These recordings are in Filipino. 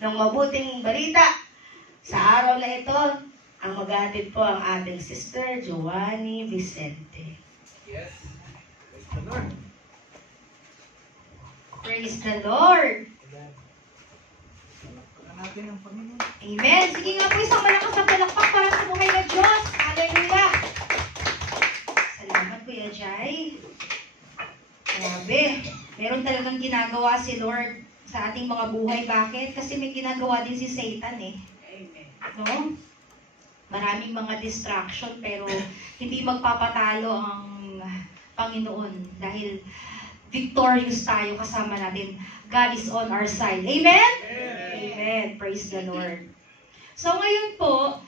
ng mabuting balita. Sa araw na ito, ang maghahatid po ang ating Sister Joanny Vicente. Yes. Praise the Lord. Praise the Lord. Palakpakan natin ang Panginoon. Amen. Sige nga po, isang malakas na palakpak para sa buhay ng Diyos. Hallelujah. Salamat, Kuya Jai. Grabe. Meron talagang ginagawa si Lord sa ating mga buhay. Bakit? Kasi may ginagawa din si Satan eh. No? Maraming mga distraction pero hindi magpapatalo ang Panginoon dahil victorious tayo kasama natin. God is on our side. Amen? Amen. Praise the Lord. So ngayon po,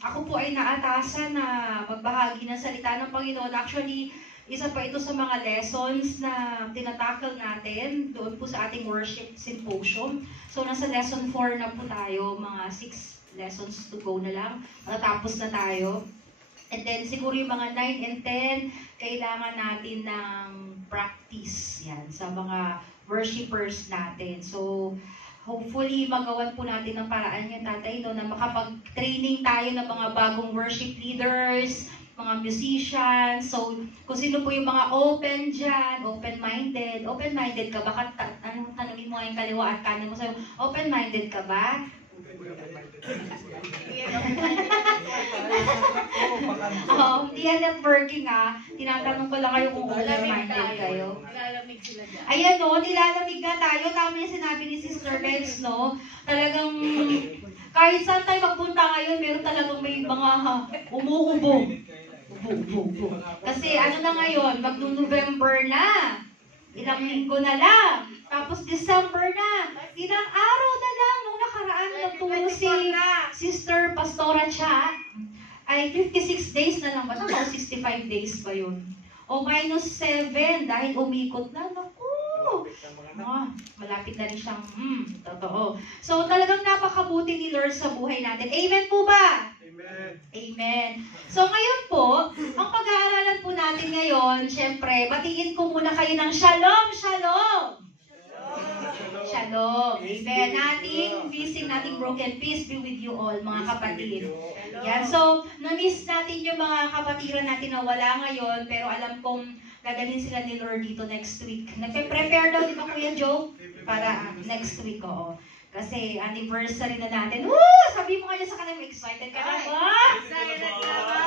ako po ay naatasan na magbahagi ng salita ng Panginoon. Actually, isa pa ito sa mga lessons na tinatakal natin doon po sa ating worship symposium. So nasa lesson 4 na po tayo, mga 6 lessons to go na lang. Matatapos na tayo. And then siguro yung mga 9 and 10, kailangan natin ng practice yan sa mga worshipers natin. So hopefully magawan po natin ng paraan yan, tatay, no, na makapag-training tayo ng mga bagong worship leaders, mga musicians. So kung sino po yung mga open dyan, open-minded. Open-minded ka ba? Anong tanongin mo yung kaliwa at kanan mo sa'yo? Open-minded ka ba? Hindi yan networking Tinatanong ko lang kayo kung open-minded kayo. Nilalamig sila dyan. Ayan no, nilalamig na tayo. Tama yung sinabi ni Sister Bex, no? Talagang kahit saan tayo magpunta ngayon, meron talagang may mga umuubo. Kasi ano na ngayon, magno-November na. Ilang linggo na lang. Tapos December na. Ilang araw na lang nung nakaraan nagturo si Sister Pastora Cha. Ay 56 days na lang ba? O 65 days ba yun? O -7 dahil umikot na. Naku! Malapit na rin siyang, totoo. So talagang napakabuti ni Lord sa buhay natin. Amen po ba? Amen. Amen. So ngayon po, ang pag-aaralan po natin ngayon, syempre, batiin ko muna kayo ng Shalom! Shalom! Shalom. Amen. Nating broken peace be with you all, mga kapatid. Yan. So, na-miss natin yung mga kapatiran natin na wala ngayon, pero alam kong dadalhin sila ni Lord dito next week. Nagpe-prepare daw, di ba, Kuya Joe? Para next week, oo. Kasi anniversary na natin. Woo! Sabi mo kanya sa kanila, excited ka na ba? Excited ka ba?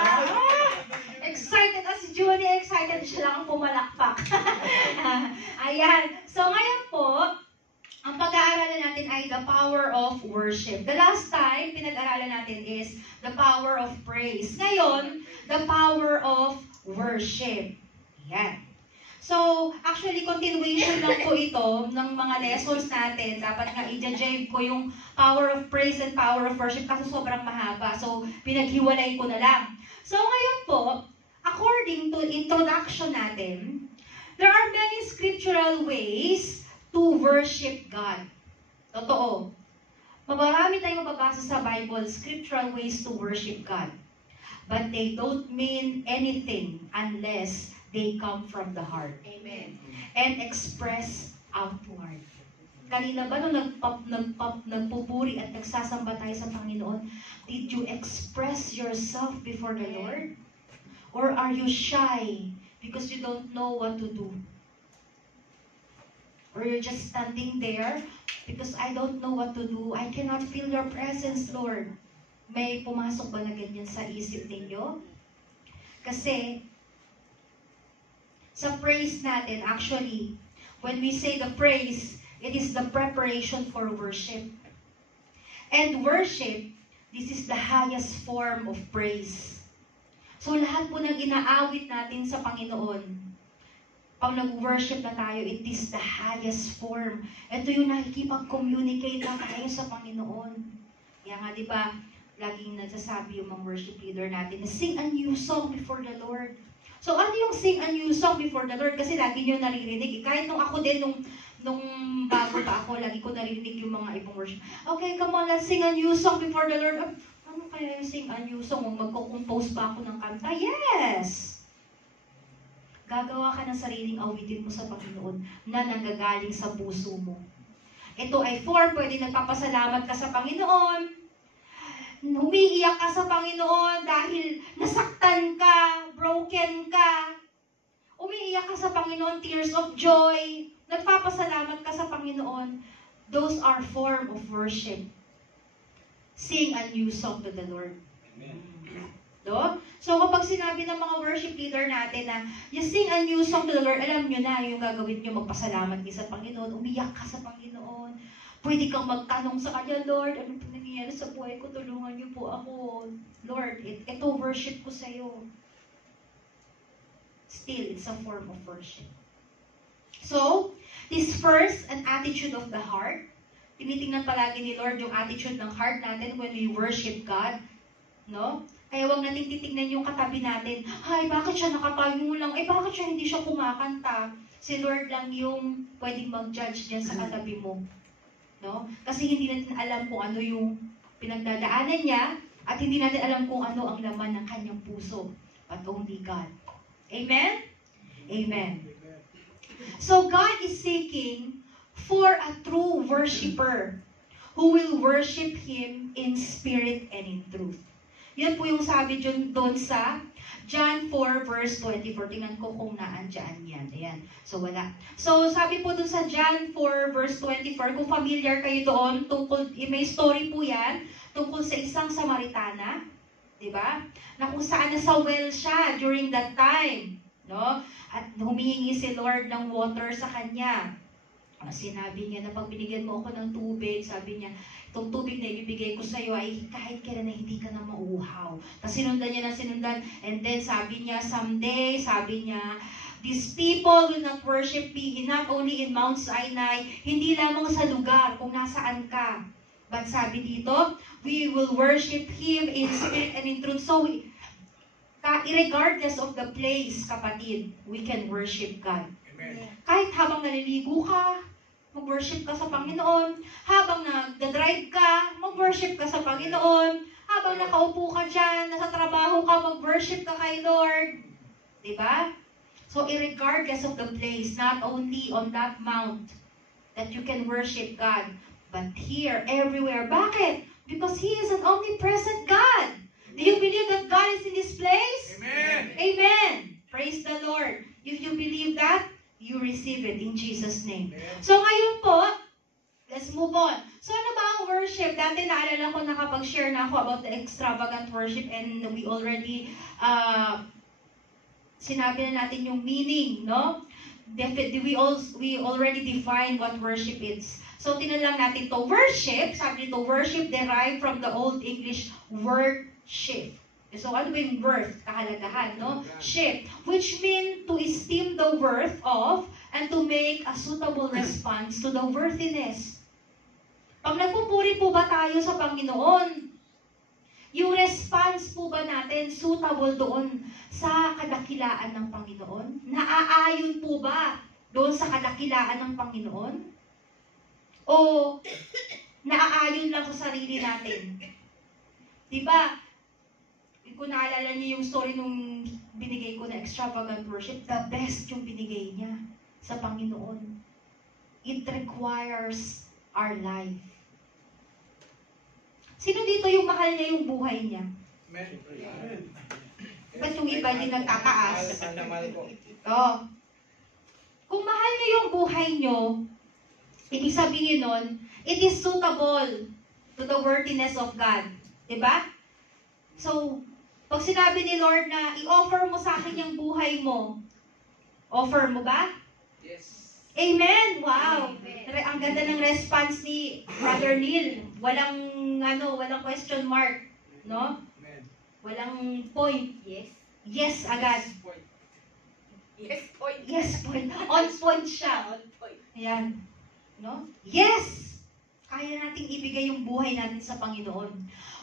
Excited as Julie, excited siya lang pumalakpak. Ayan. So ngayon po, ang pag-aaralan natin ay the power of worship. The last time, pinag-aaralan natin is the power of praise. Ngayon, the power of worship. Yan. So, actually, continuation lang po ito ng mga lessons natin. Dapat nga i-jive ko yung power of praise and power of worship kasi sobrang mahaba. So, pinaghiwalay ko na lang. So, ngayon po, according to introduction natin, there are many scriptural ways to worship God. Totoo. Marami tayong mababasa sa Bible, scriptural ways to worship God. But they don't mean anything unless they come from the heart. Amen. And express outward. Kanina ba nung nagpupuri at nagsasamba tayo sa Panginoon, did you express yourself before the Lord? Or are you shy because you don't know what to do? Or you're just standing there because I don't know what to do. I cannot feel your presence, Lord. May pumasok ba na ganyan sa isip ninyo? Kasi, sa praise natin, actually, when we say the praise, it is the preparation for worship. And worship, this is the highest form of praise. So lahat po ng inaawit natin sa Panginoon, pag nag-worship na tayo, it is the highest form. Ito yung nakikipag-communicate na tayo sa Panginoon. Kaya nga, di ba, laging nagsasabi yung mga worship leader natin, sing a new song before the Lord. So, ano yung sing a new song before the Lord? Kasi lagi nyo naririnig. Kahit nung ako din, nung bago pa ako, lagi ko naririnig yung mga ibang worship. Okay, come on, let's sing a new song before the Lord. Ano kaya yung sing a new song? Magko-compose ba ako ng kanta? Yes! Gagawa ka ng sariling awitin mo sa Panginoon na nanggagaling sa puso mo. Ito ay form, pwede nagpapasalamat ka sa Panginoon, humiiyak ka sa Panginoon dahil nasaktan ka, broken ka, umiiyak ka sa Panginoon, tears of joy, nagpapasalamat ka sa Panginoon. Those are form of worship. Sing a new song to the Lord. Amen. No? So kapag sinabi ng mga worship leader natin na you sing a new song to the Lord, alam nyo na yung gagawin nyo, magpasalamat kayo sa Panginoon, umiyak ka sa Panginoon, pwede kang magtanong sa Kanya, Lord, ano po nangyayari sa buhay ko, tulungan niyo po ako. Lord, ito worship ko sa iyo. Still, it's a form of worship. So, this first, an attitude of the heart. Tinitingnan palagi ni Lord yung attitude ng heart natin when we worship God. No? Kaya huwag natin titignan yung katabi natin. Ay, bakit siya nakatayo lang? Ay, bakit siya hindi siya kumakanta? Si Lord lang yung pwedeng mag-judge dyan sa katabi mo. No? Kasi hindi natin alam kung ano yung pinagdadaanan niya at hindi natin alam kung ano ang laman ng kanyang puso. But only God. Amen? Amen. So God is seeking for a true worshiper who will worship Him in spirit and in truth. Yun po yung sabi doon sa John 4 verse 24. Tingnan ko kung naandyan yan. Ayan. So wala. So sabi po doon sa John 4 verse 24, kung familiar kayo doon, may story po yan, tungkol sa isang Samaritana. Diba? Na kung saan nasa well siya during that time. No? At humihingi si Lord ng water sa kanya. Sinabi niya na pag binigyan mo ako ng tubig, sabi niya, itong tubig na ibibigay ko sa iyo ay kahit kailan na hindi ka na mauuhaw. Tapos sinundan niya na sinundan. And then sabi niya, someday, sabi niya, these people will not worship me not only in Mount Sinai, hindi lamang sa lugar kung nasaan ka. But sabi dito, we will worship Him in spirit and in truth. So, regardless of the place, kapatid, we can worship God. Amen. Kahit habang naliligo ka, mag-worship ka sa Panginoon. Habang nag-drive ka, mag-worship ka sa Panginoon. Habang nakaupo ka dyan, nasa trabaho ka, mag-worship ka kay Lord. Diba? So, regardless of the place, not only on that mount that you can worship God, but here, everywhere. Bakit? Because He is an omnipresent God. Do you believe that God is in this place? Amen. Amen. Praise the Lord. If you believe that, you receive it in Jesus' name. Amen. So ngayon po, let's move on. So ano ba ang worship? Dati naalala ko nakapag-share na ako about the extravagant worship and we already sinabi na natin yung meaning, no? We already defined what worship is. So tinan lang natin to. Worship, sabi nito, worship derived from the Old English word ship. So, ano ba yung worth? Kahalagahan, no? Ship, which mean to esteem the worth of and to make a suitable response to the worthiness. Pag nagpupuri po ba tayo sa Panginoon, yung response po ba natin suitable doon sa kadakilaan ng Panginoon? Naaayon po ba doon sa kadakilaan ng Panginoon? O naaayon lang sa sarili natin? Diba? Kung naalala niyo yung story nung binigay ko na extravagant worship, the best yung binigay niya sa Panginoon. It requires our life. Sino dito yung mahal niya yung buhay niya? Amen. Ba't yung iba din nagtataas? Mahal ko. Oh. Kung mahal niyo yung buhay niyo, ibig sabihin nun, it is suitable to the worthiness of God. Diba? So, pag sinabi ni Lord na i-offer mo sa akin yung buhay mo, offer mo ba? Yes. Amen! Wow! Amen. Ang ganda ng response ni Brother Neil. Walang question mark. No? Amen. Walang point. Yes. Yes agad. Yes, point. Yes point. On point siya. On point. Ayan. No? Yes! Kaya nating ibigay yung buhay natin sa Panginoon.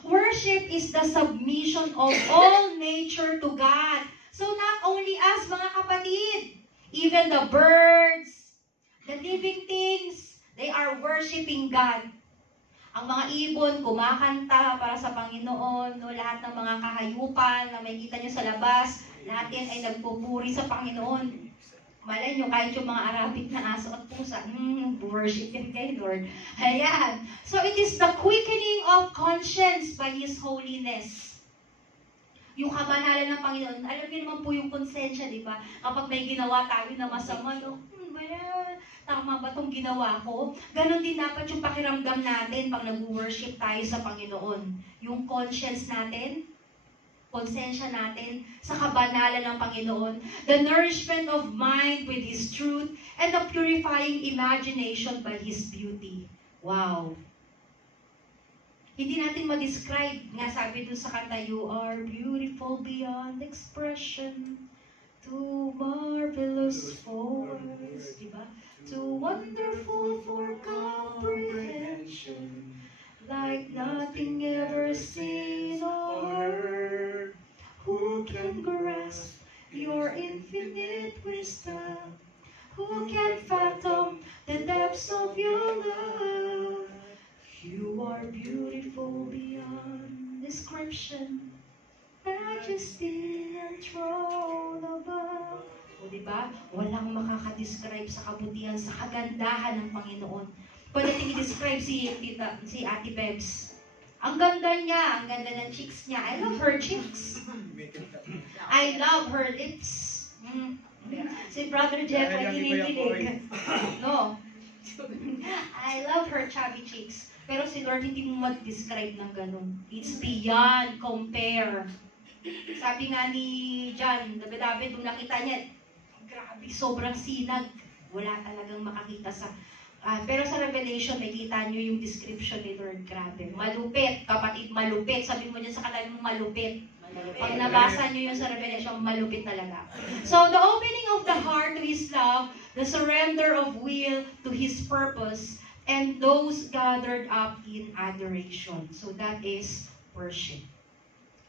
Worship is the submission of all nature to God. So not only us, mga kapatid, even the birds, the living things, they are worshiping God. Ang mga ibon, kumakanta para sa Panginoon, no? Lahat ng mga kahayupan na makikita nyo sa labas, lahat yan ay nagpupuri sa Panginoon. Malay nyo, kahit yung mga Arabic na aso at pusa, worship yan kay Lord. Ayan. So it is the quickening of conscience by His holiness. Yung kabanalan ng Panginoon, alam niyo naman po yung konsensya, di ba? Kapag may ginawa tayo na masama, tama ba itong ginawa ko? Ganon din dapat yung pakiramdam natin pag nag-worship tayo sa Panginoon. Yung conscience natin, konsensya natin sa kabanalan ng Panginoon, the nourishment of mind with His truth, and the purifying imagination by His beauty. Wow! Hindi natin ma-describe. Nga sabi dun sa kanta, you are beautiful beyond expression, too marvelous for words, diba? Too wonderful for comprehension, like nothing ever seen or heard. Who can grasp your infinite wisdom? Who can fathom the depths of your love? You are beautiful beyond description, majesty and throne above. O diba? Walang makakadescribe sa kabutihan, sa kagandahan ng Panginoon. Pwede natin i-describe si Ate Bebs. Ang ganda niya, ang ganda ng cheeks niya. I love her cheeks. I love her lips. Si Brother Jeff ay hinihilig. No. I love her chubby cheeks. Pero si Lord hindi mo mag-describe ng ganun. It's beyond compare. Sabi nga ni John, dabi-dabi, nung nakita niya, grabe, sobrang sinag. Wala talagang makakita sa... pero sa Revelation, makita niyo yung description ni Lord. Grabe. Malupit. Kapatid, malupit. Sabi mo dyan sa katabi mo, malupit. Pag nabasa niyo yung sa Revelation, malupit talaga. So, the opening of the heart to His love, the surrender of will to His purpose, and those gathered up in adoration. So, that is worship.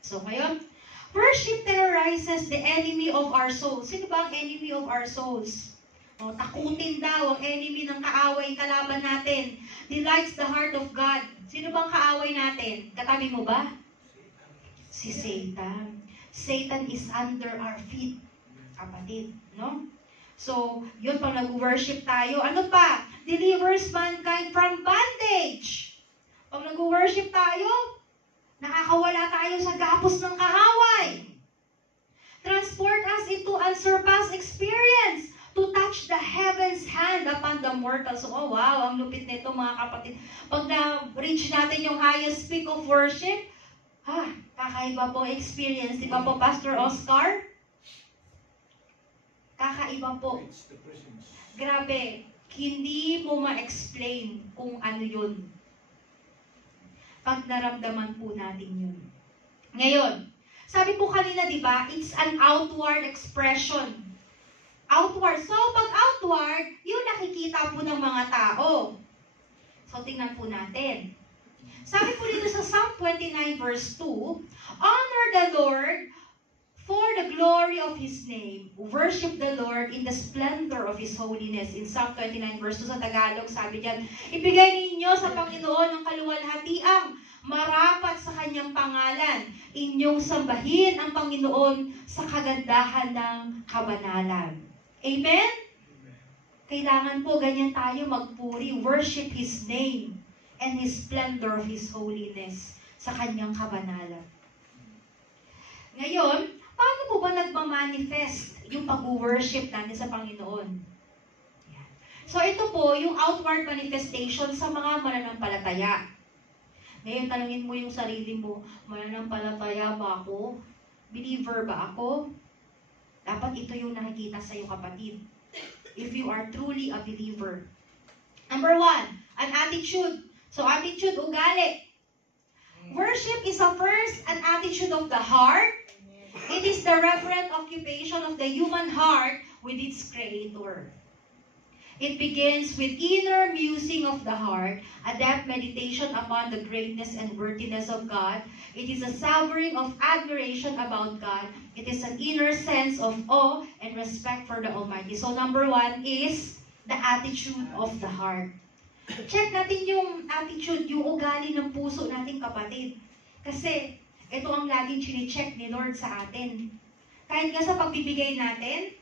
So, ngayon, worship terrorizes the enemy of our souls. Sino ba ang enemy of our souls? O, takutin daw ang enemy ng kaaway, kalaban natin. Delights the heart of God. Sino bang kaaway natin? Katabi mo ba? Si Satan. Satan is under our feet. Kapatid, no? So, yun, pag nag-worship tayo, ano pa? Delivers mankind from bondage. Pag nag-worship tayo, nakakawala tayo sa gapos ng kaaway. Transport us into unsurpassed experience to touch the heaven's hand upon the mortals. So, oh wow, ang lupit nito mga kapatid. Pag na-reach natin yung highest peak of worship, kakaiba po experience. Di ba po, Pastor Oscar? Kakaiba po. Grabe, hindi mo ma-explain kung ano yun. Pag naramdaman po natin yun. Ngayon, sabi po kanina, di ba, it's an outward expression. Outward. So, pag outward, yun nakikita po ng mga tao. So, tingnan po natin. Sabi po dito sa Psalm 29 verse 2, honor the Lord for the glory of His name. Worship the Lord in the splendor of His holiness. In Psalm 29 verse 2 sa Tagalog, sabi diyan, ibigay ninyo sa Panginoon ang kaluwalhatiang marapat sa Kanyang pangalan. Inyong sambahin ang Panginoon sa kagandahan ng kabanalan. Amen? Kailangan po ganyan tayo magpuri. Worship His name and His splendor of His holiness sa Kanyang kabanalan. Ngayon, paano po ba nagmamanifest yung pag-worship natin sa Panginoon? Yan. So ito po, yung outward manifestation sa mga mananampalataya. Ngayon, tanungin mo yung sarili mo, mananampalataya ba ako? Believer ba ako? Dapat ito yung nakikita sa iyo, kapatid. If you are truly a believer. Number 1, an attitude. So, attitude, ugali. Worship is an attitude of the heart. It is the reverent occupation of the human heart with its Creator. It begins with inner musing of the heart, a depth meditation upon the greatness and worthiness of God. It is a savoring of admiration about God. It is an inner sense of awe and respect for the Almighty. So number 1 is the attitude of the heart. Check natin yung attitude, yung ugali ng puso natin, kapatid. Kasi ito ang laging chine-check ni Lord sa atin. Kahit nga sa pagbibigay natin,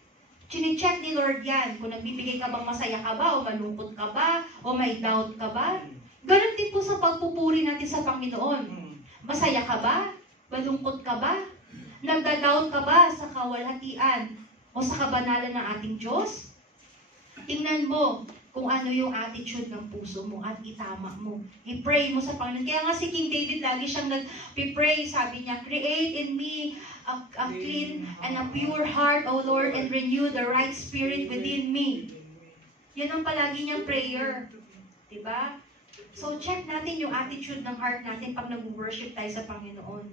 Chine-check ni Lord yan. Kung nagbibigay ka bang masaya ka ba, o malungkot ka ba, o may doubt ka ba. Ganon din po sa pagpupuri natin sa Panginoon. Masaya ka ba? Malungkot ka ba? Nagda-doubt ka ba sa kawalhatian o sa kabanalan ng ating Diyos? Tingnan mo kung ano yung attitude ng puso mo at itama mo. I-pray mo sa Panginoon. Kaya nga si King David lagi siyang nag-pray. Sabi niya, create in me a clean and a pure heart, O Lord, and renew the right spirit within me. Yan ang palagi niyang prayer. Diba? So, check natin yung attitude ng heart natin pag nag-worship tayo sa Panginoon.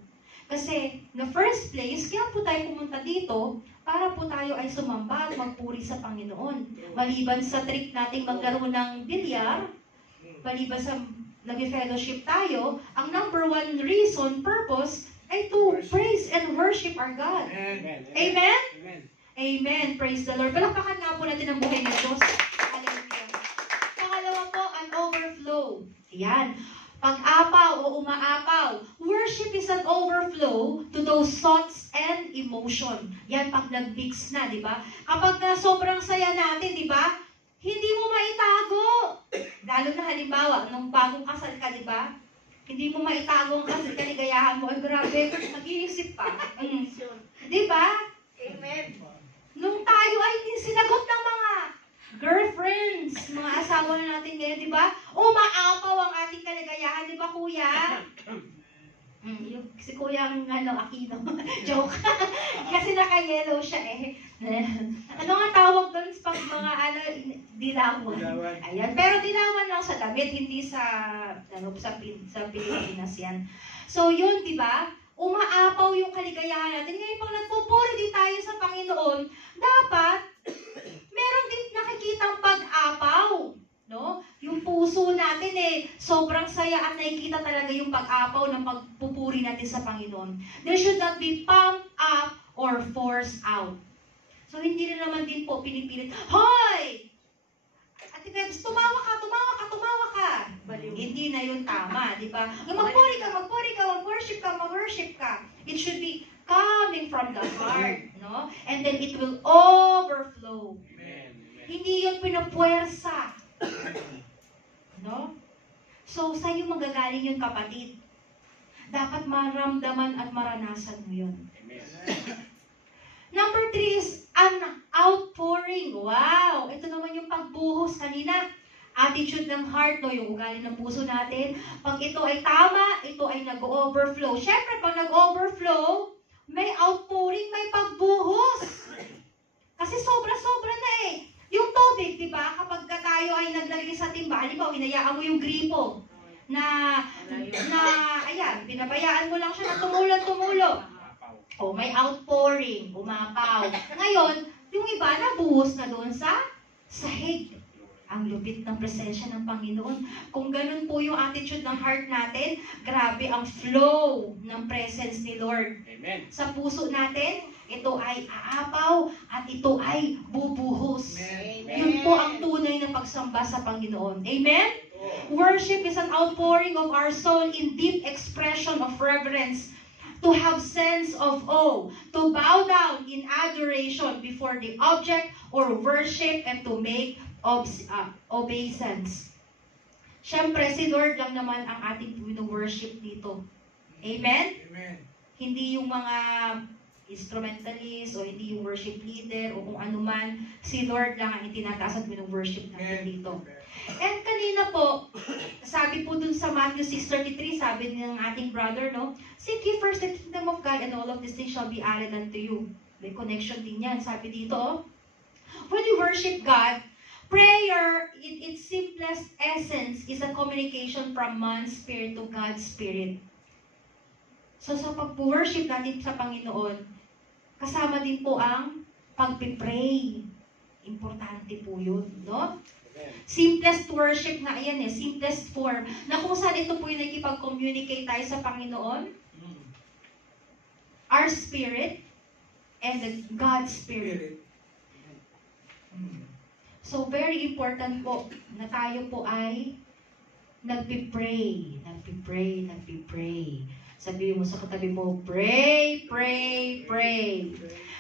Kasi, in the first place, kaya po tayo pumunta dito, para po tayo ay sumamba at magpuri sa Panginoon. Maliban sa trick nating maglaro ng bilyar, maliban sa nag-fellowship tayo, ang number one reason, purpose, ay to praise and worship our God. Amen. Amen? Amen. Amen. Praise the Lord. Palakpakan nga po natin ang buhay ng Diyos. Hallelujah. Pangalawa po, an overflow. Yan. Pag-apaw o umaapaw. Worship is an overflow to those thoughts and emotion. Yan, pag nag-mix na, di ba? Kapag na sobrang saya natin, di ba? Hindi mo maitago. Lalo na halimbawa, nung bagong kasal ka, di ba? Hindi mo maitago ang kasal, kaligayahan mo. Ay, grabe, nag-iisip pa. Di ba? Amen. Nung tayo ay sinagot ng mga girlfriends, mga asawa na natin ngayon, di ba? Umaapaw ang ating kaligayahan, di ba, kuya? Yung, si kuya ang Aquino. Joke. Kasi naka-yellow siya eh. Ano nga tawag doon pag mga dilawan? Ayan. Pero dilawan lang sa damit, hindi sa Pilipinas yan. So yun, di ba? Umaapaw yung kaligayahan natin. Ngayon, pag nagpupuri din tayo sa Panginoon, dapat meron din nakikitang pag-apaw. No? Yung puso natin sobrang saya at nakikita talaga yung pag-apaw ng pagpupuri natin sa Panginoon. There should not be pumped up or forced out. So, hindi na naman din po pinipilit, Hoy! Ate Bebs, tumawa ka! Hindi na yun tama, di ba? Magpuri ka, mag-worship ka. It should be coming from the heart, no? And then it will overflow. Amen. Hindi yun pinapuwersa. No? So, sa'yo magagaling yun, kapatid. Dapat maramdaman at maranasan mo yun. Number 3 is an outpouring. Wow! Ito naman yung pagbuhos kanina. Attitude ng heart, no? Yung ugali ng puso natin. Pag ito ay tama, ito ay nag-overflow. Siyempre, pag nag-overflow, may outpouring, may pagbuhos. Kasi sobra-sobra na eh. Yung tubig, di ba? Kapag tayo ay naglagay sa timba, halimbawa, hinayaan mo yung gripo na ayan, binabayaan mo lang siya na tumulo. O, may outpouring, umapaw. Ngayon, yung iba nabuhos na doon sa sahig. Ang lupit ng presensya ng Panginoon. Kung ganun po yung attitude ng heart natin, grabe ang flow ng presence ni Lord. Amen. Sa puso natin, ito ay aapaw at ito ay bubuhos. Amen. Yun po ang tunay na pagsamba sa Panginoon. Amen? Worship is an outpouring of our soul in deep expression of reverence, to have sense of awe, to bow down in adoration before the object or worship, and to make obeisance. Siyempre, si Lord lang naman ang ating worship dito. Amen? Amen. Hindi yung mga instrumentalist o hindi yung worship leader o kung ano man. Si Lord lang ang itinataas at worship natin dito. And kanina po, sabi po dun sa Matthew 6:33, sabi ng ating brother, no? Seek ye first the kingdom of God and all of these things shall be added unto you. May connection din yan. Sabi dito, when you worship God, prayer, in its simplest essence, is a communication from man's spirit to God's spirit. So sa pag-worship natin sa Panginoon, kasama din po ang pag-pray. Importante po yun, no? Simplest worship nga yan simplest form. Na kung saan ito po yung nakikipag-communicate tayo sa Panginoon, our spirit, and the God's spirit. So, very important po na tayo po ay nagpipray. Sabihin mo sa katabi mo, pray.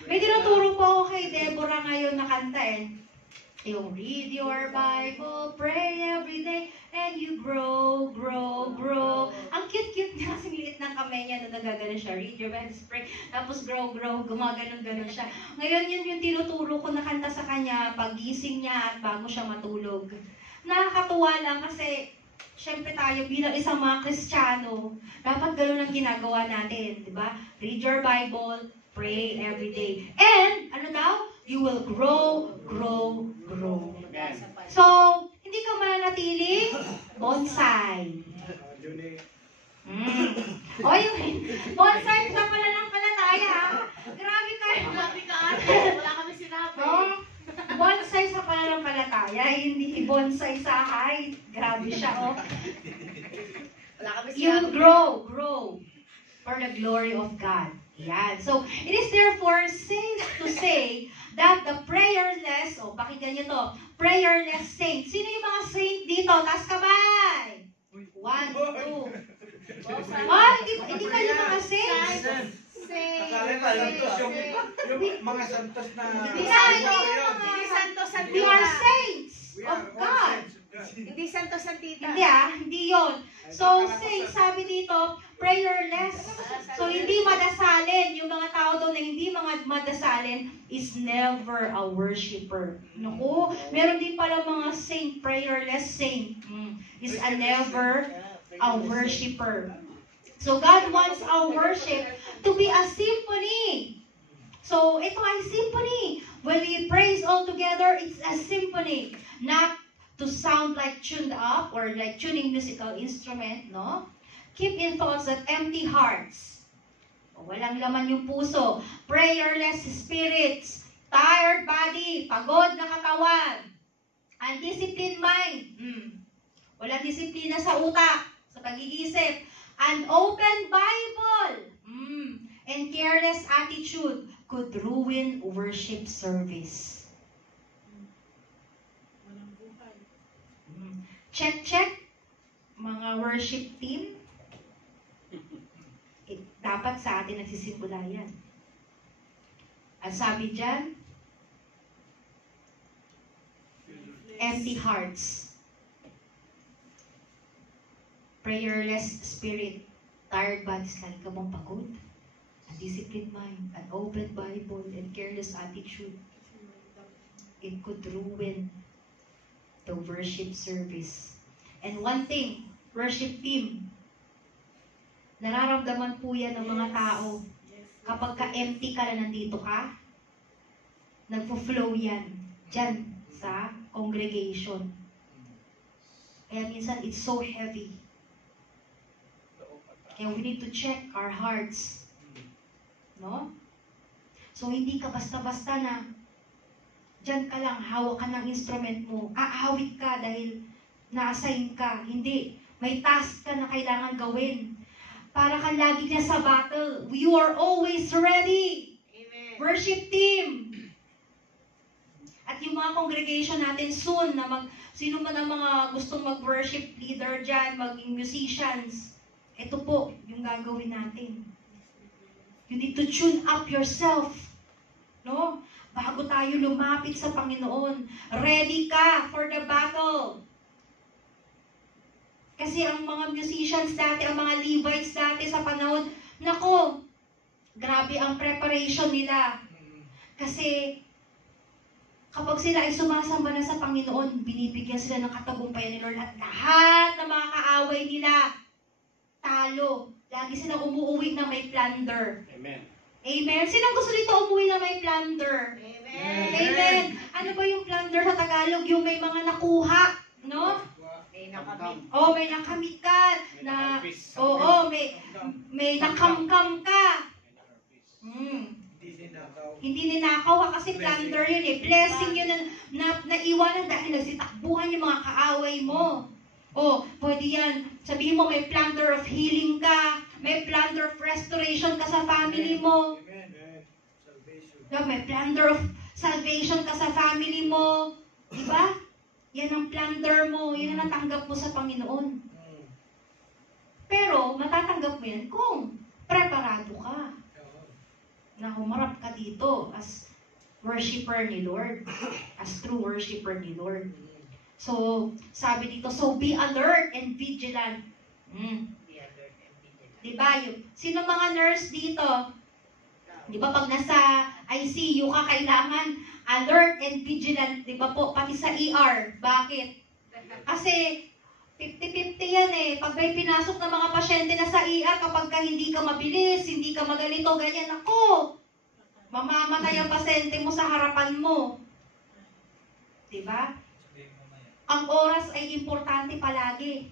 May tinuturo po ako kay Deborah ngayon na kanta eh. Yung read your Bible, pray every day, and you grow, grow, grow. Ang cute-cute niya kasi liit ng kamay niya na nagagano siya. Read your Bible, pray, tapos grow, grow, gumaganon-ganon siya. Ngayon yun yung tinuturo ko na kanta sa kanya paggising niya at bago siya matulog. Nakakatuwa lang kasi syempre tayo bilang isang mga Kristiyano, dapat gano'n ang ginagawa natin, di ba? Read your Bible, pray every day. And, ano daw? You will grow, grow, grow. So, hindi ka mananatiling bonsai. O, yung bonsai sa pala ng palataya. Grabe kayo. Grabe ka ate. Wala kami sinabi. No? Bonsai sa pananampalataya, hindi bonsai sa height. Grabe siya, oh. Wala kami sinabi. You grow for the glory of God. Yan. So, it is therefore safe to say that the prayerless, pakinggan nyo to, prayerless saint. Sino yung mga saint dito? Taas kamay! 1, 2. Hindi kayo mga saints. Yung mga santos na... Hindi Santos We are saints of God. Hindi Santos Santita. Hindi yon. So, sabi dito, prayerless. So, hindi madasalin. Yung mga tao doon na hindi mga madasalin is never a worshiper. Naku, meron din pala mga saint, prayerless saint. Is a never a worshiper. So, God wants our worship to be a symphony. So, ito ay symphony. When we praise all together, it's a symphony. Not to sound like tuned up or like tuning musical instrument, no? Keep in thoughts that empty hearts. Walang laman yung puso. Prayerless spirits. Tired body. Pagod na katawan. Undisciplined mind. Walang disiplina sa utak, sa pag-iisip. An open Bible. And careless attitude could ruin worship service. Check, mga worship team. Dapat sa atin nagsisimula yan. Ang sabi dyan, empty hearts, prayerless spirit, tired bodies, lagi ka bang pagod? Undisciplined mind, an open Bible, and careless attitude. It could ruin the worship service. And one thing, worship team, nararamdaman po yan ng mga tao. Kapag ka-empty ka na nandito ka, nagpo-flow yan dyan sa congregation. Kaya minsan, it's so heavy. Kaya we need to check our hearts. No? So, hindi ka basta-basta na dyan ka lang, hawak ka ng instrument mo. Aawit ka dahil na-assign ka. Hindi. May task ka na kailangan gawin. Para ka lagi na sa battle. You are always ready. Amen. Worship team. At yung mga congregation natin soon, na sino man ang mga gustong mag-worship leader dyan, maging musicians, ito po yung gagawin natin. You need to tune up yourself. No? Bago tayo lumapit sa Panginoon, ready ka for the battle. Kasi ang mga musicians dati, ang mga Levites dati sa panahon, nako, grabe ang preparation nila. Kasi kapag sila ay sumasamba na sa Panginoon, binibigyan sila ng katagumpayan ni Lord at lahat ng mga kaaway nila, talo. Lagi silang umuwi na may plunder. Amen. Amen. Sinong gusto dito umuwi na may plunder? Amen. Amen. Ano ba yung plunder sa Tagalog? Yung may mga nakuha, no? May nakamit. Oh, may nakamit ka. May nakamkam ka. Hindi ninakaw kasi plunder yun eh. Blessing yun na naiwanan dahil nagsitakbuhan yung mga kaaway mo. Oh, pwede yan. Sabihin mo may plunder of healing ka. May plunder of restoration ka sa family mo. May plunder of salvation ka sa family mo. Diba? Yan ang plunder mo. Yan ang natanggap mo sa Panginoon. Pero, matatanggap mo yan kung preparado ka. na humarap ka dito as worshiper ni Lord. As true worshiper ni Lord. So, sabi dito, so be alert and vigilant. Diba? Sino mga nurse dito? Diba pag nasa ICU ka, kailangan alert and vigilant. Diba po? Pati sa ER. Bakit? Kasi 50-50 yan eh. Pag may pinasok na mga pasyente na sa ER, kapag ka hindi ka mabilis, hindi ka magalito, ganyan, ako, mamamatay ang pasyente mo sa harapan mo. Diba? Ang oras ay importante palagi.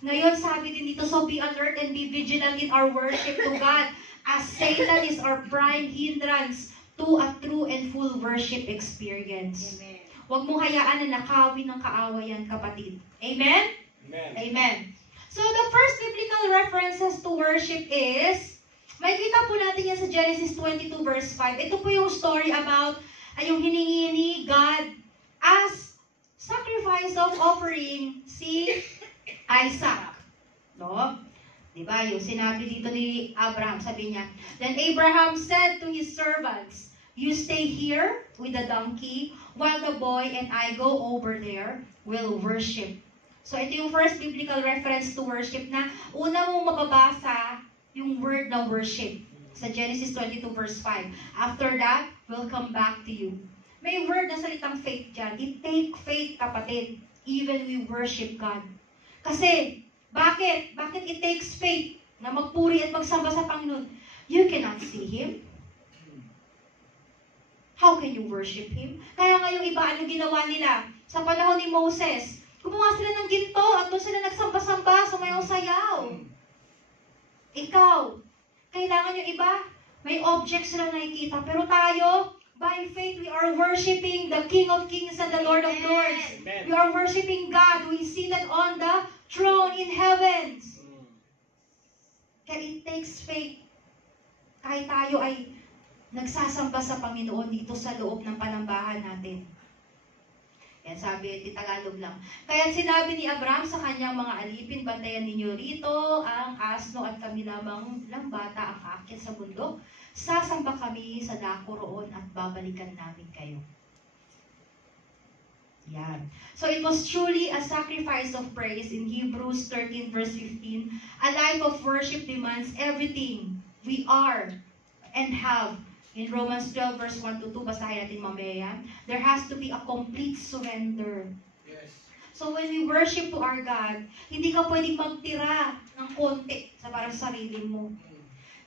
Ngayon, sabi din dito, so be alert and be vigilant in our worship to God, as Satan is our prime hindrance to a true and full worship experience. Amen. Huwag mo hayaan na nakawin ng kaawayan, kapatid. Amen? Amen. Amen. So, the first biblical references to worship is, may kita po natin yan sa Genesis 22 verse 5. Ito po yung story about yung hiningi ni God as sacrifice of offering si Isaac. No? Diba? Yung sinabi dito ni Abraham, sabi niya, then Abraham said to his servants, you stay here with the donkey while the boy and I go over there, will worship. So ito yung first biblical reference to worship na una mong mababasa yung word na worship sa Genesis 22 verse 5. After that, we'll come back to you. May word na salitang faith dyan. It take faith, kapatid, even we worship God. Kasi, bakit? Bakit it takes faith na magpuri at magsamba sa Panginoon? You cannot see Him. How can you worship Him? Kaya nga yung iba, ano ginawa nila? Sa panahon ni Moses, gumawa sila ng ginto at doon sila nagsamba-samba, sumayaw-sayaw. Ikaw, kailangan yung iba, may objects sila nakikita. Pero tayo, by faith, we are worshiping the King of Kings and the Lord of Lords. Amen. We are worshiping God who is seated on the throne in heavens. Kaya it takes faith. Kahit tayo ay nagsasamba sa Panginoon dito sa loob ng panambahan natin. Yan sabi, di Tagalog lang. Kaya sinabi ni Abraham sa kanyang mga alipin, bantayan ninyo rito ang asno at kami lamang lang bata ang aakyat sa bundok. Sasamba kami sa dako roon at babalikan namin kayo. Yan. So it was truly a sacrifice of praise in Hebrews 13 verse 15. A life of worship demands everything we are and have. In Romans 12 verse 1 to 2, basahin natin mamaya yan. There has to be a complete surrender. Yes. So when we worship to our God, hindi ka pwedeng magtira ng konti sa parang sarili mo.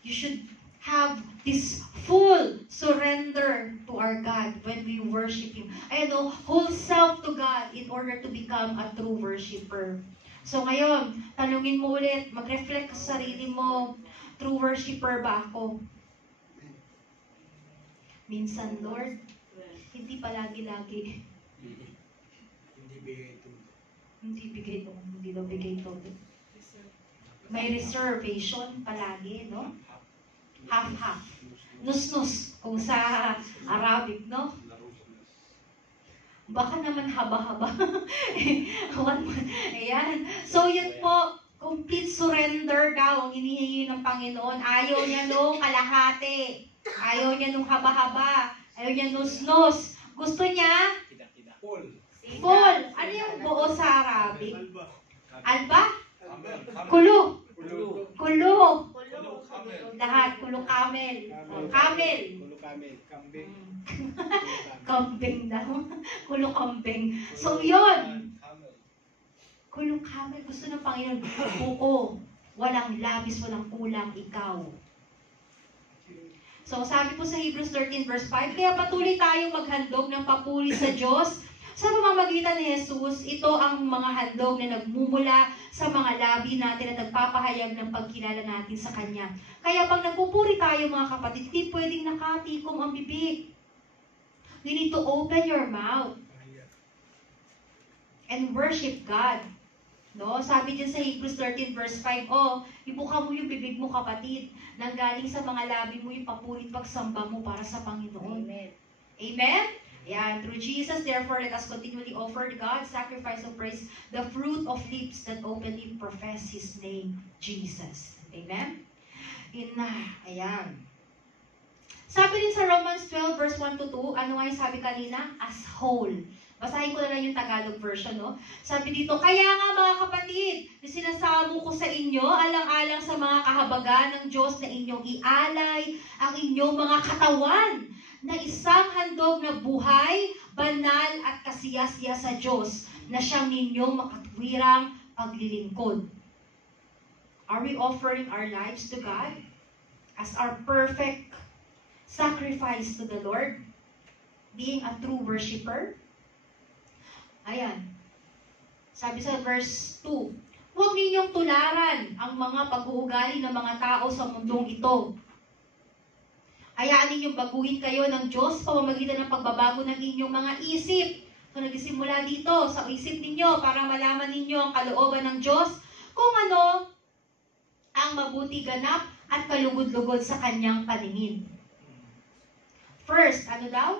You should have this full surrender to our God when we worship Him. Ayan o, whole self to God in order to become a true worshiper. So ngayon, tanungin mo ulit, mag-reflect sa sarili mo, true worshiper ba ako? Minsan, Lord, hindi palagi-lagi. Hindi bigay ito. Hindi daw bigay ito. May reservation palagi, no? Half-half. Nus-nus, kung sa Arabic, no? Baka naman haba-haba. Ayan. So, yun po, complete surrender daw ang hinihingi ng Panginoon. Ayaw niya nung kalahati. Ayaw niya nung haba-haba. Ayaw niya nus-nus. Gusto niya Full. full. Ano yung buo sa Arabic? Alba. Alba? Camel. Kulo. Kulo. Kulo. Kulo. Camel. Lahat. Kulo camel. O, camel. Kulo kambing. Kambing. Kambing daw. Kulo kambing. So, yun. Camel. Kulo camel. Gusto ng Panginoon. Buo. Walang labis, walang kulang. Ikaw. So, sabi po sa Hebrews 13 verse 5, kaya patuloy tayong maghandog ng papuri sa Diyos. Sa pamamagitan ni Jesus, ito ang mga handog na nagmumula sa mga labi natin at nagpapahayag ng pagkilala natin sa Kanya. Kaya pag nagpupuri tayo mga kapatid, hindi pwedeng nakatikom ang bibig. You need to open your mouth and worship God. No? Sabi din sa Hebrews 13 verse 5, ibuka mo yung bibig mo kapatid, nang galing sa mga labi mo yung papurit pagsamba mo para sa Panginoon. Amen. Amen? Yan, through Jesus, therefore, let us continually offer to God sacrifice of praise, the fruit of lips that openly profess His name, Jesus. Amen? Ayan. Sabi din sa Romans 12 verse 1 to 2, ano nga yung sabi kanina? As whole. Basahin ko na lang yung Tagalog version, no? Sabi dito, kaya nga mga kapatid, sinasamo ko sa inyo, alang-alang sa mga kahabagan ng Diyos na inyong ialay ang inyong mga katawan na isang handog na buhay, banal at kasiyasiya sa Diyos na siyang ninyong makatwirang paglilingkod. Are we offering our lives to God as our perfect sacrifice to the Lord? Being a true worshiper? Ayan. Sabi sa verse 2, huwag ninyong tularan ang mga pag-uugali ng mga tao sa mundong ito. Hayaan ninyong baguhin kayo ng Diyos pamamagitan ng pagbabago ng inyong mga isip. So, nagsimula dito sa isip ninyo para malaman ninyo ang kalooban ng Diyos kung ano ang mabuti ganap at kalugod-lugod sa kanyang paningin. First, ano daw?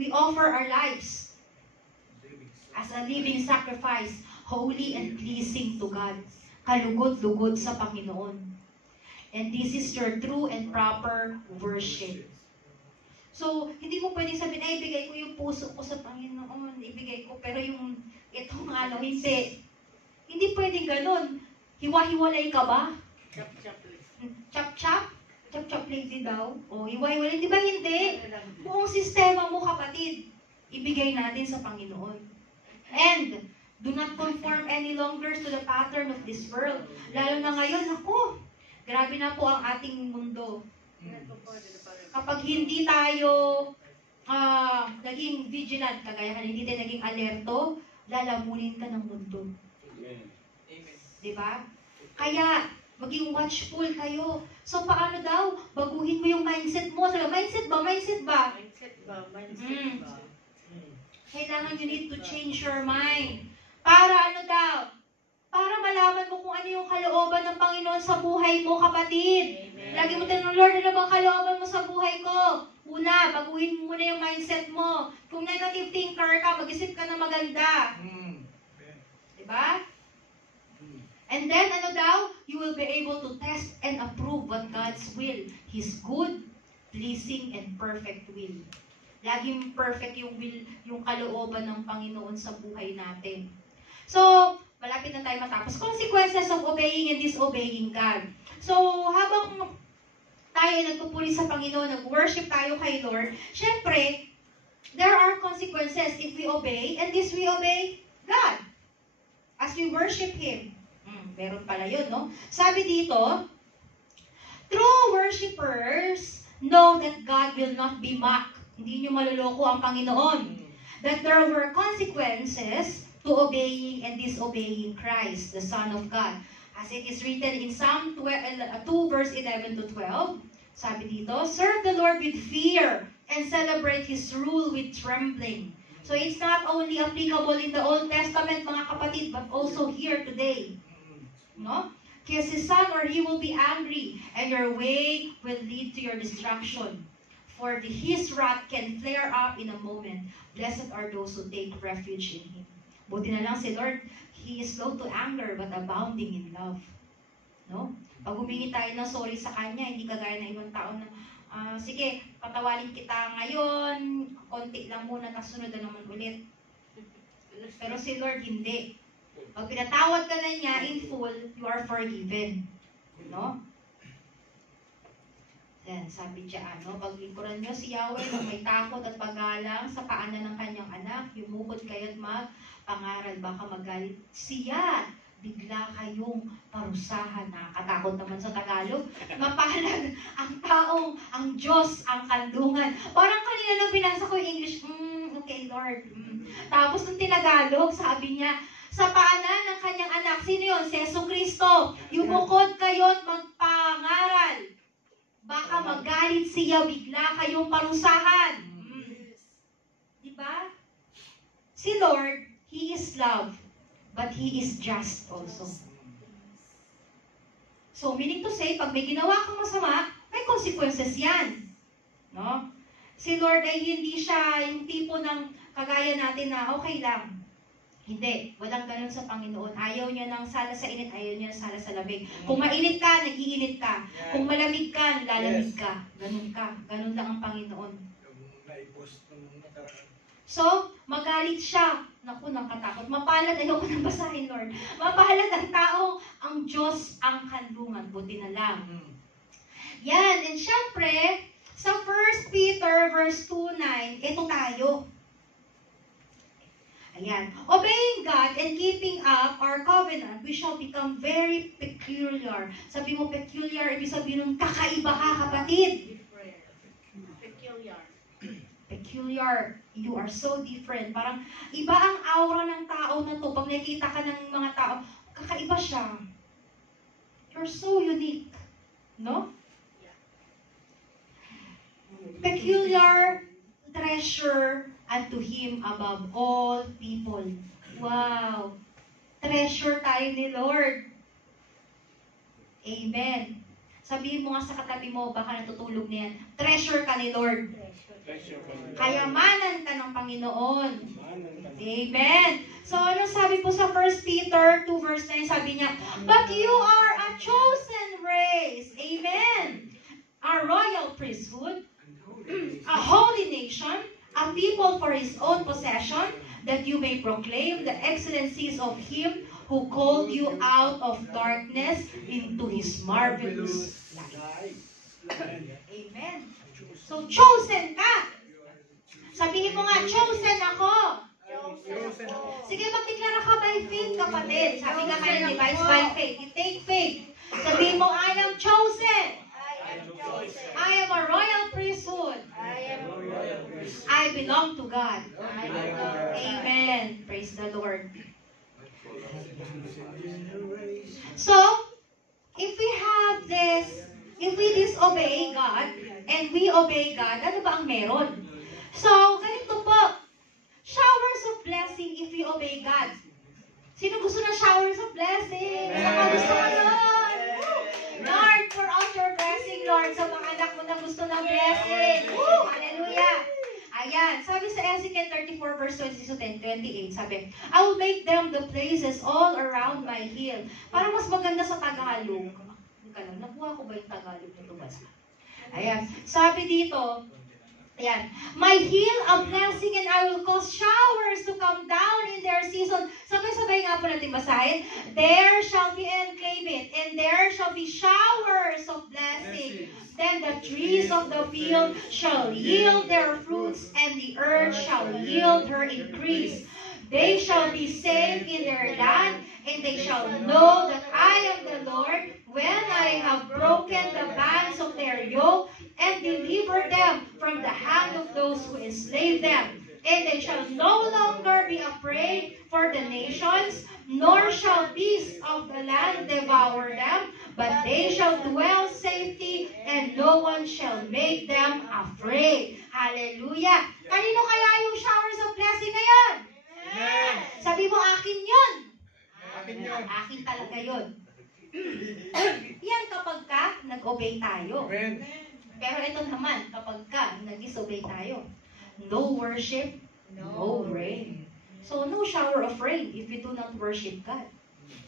We offer our lives as a living sacrifice, holy and pleasing to God. Kalugod-lugod sa Panginoon. And this is your true and proper worship. So, hindi mo pwedeng sabihin, ay, ibigay ko yung puso ko sa Panginoon, ibigay ko, pero yung itong hindi. Hindi pwedeng ganun. Hiwa-hiwalay ka ba? Chop-chop? Chop-chop lady daw? O, hiwa-hiwalay. Di ba hindi? Buong sistema mo, kapatid, ibigay natin sa Panginoon. And, do not conform any longer to the pattern of this world. Lalo na ngayon, ako, grabe na po ang ating mundo. Kapag hindi tayo naging vigilant, kagaya hindi tayo naging alerto, lalamunin ka ng mundo. Amen. Diba? Kaya, maging watchful kayo. So, paano daw? Baguhin mo yung mindset mo. Sabi, mindset ba? Mindset ba? Kailangan you need to change your mind. Para ano daw? Para malaman mo kung ano yung kalooban ng Panginoon sa buhay mo, kapatid. Amen. Lagi mo tanong, Lord, ano bang kalooban mo sa buhay ko? Una, baguhin mo muna yung mindset mo. Kung negative thinker ka, mag-isip ka na maganda. Diba? And then, ano daw? You will be able to test and approve what God's will. His good, pleasing, and perfect will. Laging perfect yung will, yung kalooban ng Panginoon sa buhay natin. So, malapit na tayo matapos. Consequences of obeying and disobeying God. So, habang tayo ay nagpupuri sa Panginoon, nag-worship tayo kay Lord, syempre, there are consequences if we obey and disobey God. As we worship Him. Meron pala yun, no? Sabi dito, true worshipers know that God will not be mocked. Hindi nyo maluloko ang Panginoon. That there were consequences to obeying and disobeying Christ, the Son of God. As it is written in Psalm 2 verse 11 to 12, sabi dito, serve the Lord with fear and celebrate His rule with trembling. So it's not only applicable in the Old Testament, mga kapatid, but also here today. No? Kiss His Son or He will be angry, and your way will lead to your destruction. For His wrath can flare up in a moment. Blessed are those who take refuge in Him. Buti na lang si Lord, He is slow to anger but abounding in love. No? Pag humingi tayo ng sorry sa Kanya, hindi kagaya ng ibang tao na, sige, patawarin kita ngayon, konti lang muna, tapos sunod na naman ulit. Pero si Lord, hindi. Pag pinatawad ka na niya in full, you are forgiven. No? Yan, sabi diyan, no? Paglingkuran niyo si Yahweh na may takot at paggalang sa paanan ng kanyang anak, yumukod kayo at magpangaral, baka magalit siya. Bigla kayong parusahan. Nakakatakot naman sa Tagalog. Mapalad ang taong, ang Diyos, ang kandungan. Parang kanina nung binasa ko yung English, okay Lord. Tapos nung Tinagalog, sabi niya, sa paanan ng kanyang anak, sino yun? Si Jesucristo. Yumukod kayo at magpangaral. Baka magalit siya, bigla kayong parusahan. Diba? Si Lord, He is love, but He is just also. So, meaning to say, pag may ginawa kang masama, may consequences yan. No? Si Lord ay hindi siya yung tipo ng kagaya natin na okay lang. Hindi, walang ganun sa Panginoon. Ayaw niya ng sala sa init, ayaw niya ng sala sa lamig. Kung mainit ka, nag-iinit ka. Kung malamig ka, lalamig ka. Ganun ka. Ganun lang ang Panginoon. Yung naipost nung nakaraan. So, magalit siya. Naku, nakatakot. Mapalad, ayoko nang basahin, Lord. Mapalad ang taong ang Diyos ang kanlungan. Buti na lang. Yan, and syempre, sa 1 Peter verse 2:9, ito tayo. Ayan. Obeying God and keeping up our covenant, we shall become very peculiar. Sabi mo, peculiar, ibig sabihin nun, kakaiba ka, kapatid. Different. Peculiar. Peculiar. You are so different. Parang iba ang aura ng tao na to. Pag nakita ka ng mga tao, kakaiba siya. You're so unique. No? Peculiar treasure unto Him above all people. Wow! Treasure tayo ni Lord. Amen. Sabihin mo nga sa katabi mo, baka natutulog na yan. Treasure ka ni Lord. Kayamanan ka ng Panginoon. Amen. So, ano sabi po sa 1 Peter 2 verse 9, sabi niya, but you are a chosen race. Amen. A royal priesthood, a holy nation, a people for His own possession, that you may proclaim the excellencies of Him who called you out of darkness into His marvelous light. Amen. So, chosen ka. Sabihin mo nga, chosen ako. Sige, magdeklara ka by faith, kapatid. Sabi nga kayo, device by faith. You take faith. Sabihin mo, I am chosen. I am a royal priesthood. I belong to God. Amen. Praise the Lord. So, if we have this, if we disobey God, and we obey God, ano ba ang meron? So, ganito po, showers of blessing if we obey God. Sino gusto na showers of blessing? Saka gusto ka nun? Lord, pour out your blessing, Lord, sa mga anak mo na gusto ng blessing. Woo! Hallelujah! Ayan, sabi sa Ezekiel 34 verse 26-28, sabi, I will make them the places all around my hill. Para mas maganda sa Tagalog. Nakuha ko ba yung Tagalog nito ba? Ayan, sabi dito, ayan, my hill a blessing and I will cause showers to come down in their season. Sabay-sabay nga po natin basahin. There shall be enclave it, and there shall be showers of blessing. Then the trees of the field shall yield their fruits, and the earth shall yield her increase. They shall be safe in their land, and they shall know that I am the Lord when I have broken the bands of their yoke and delivered them from the hand of those who enslave them. And they shall no longer be afraid for the nations, nor shall beasts of the land devour them, but they shall dwell safety, and no one shall make them afraid. Hallelujah! Kanino kaya yung showers of blessing ngayon? Amen. Sabi mo, akin yun. Akin yun. Akin talaga yun. Yan kapag ka nag-obey tayo. Amen. Pero ito naman, kapag ka nag-disobey tayo, no worship, no rain. So, no shower of rain if you do not worship God.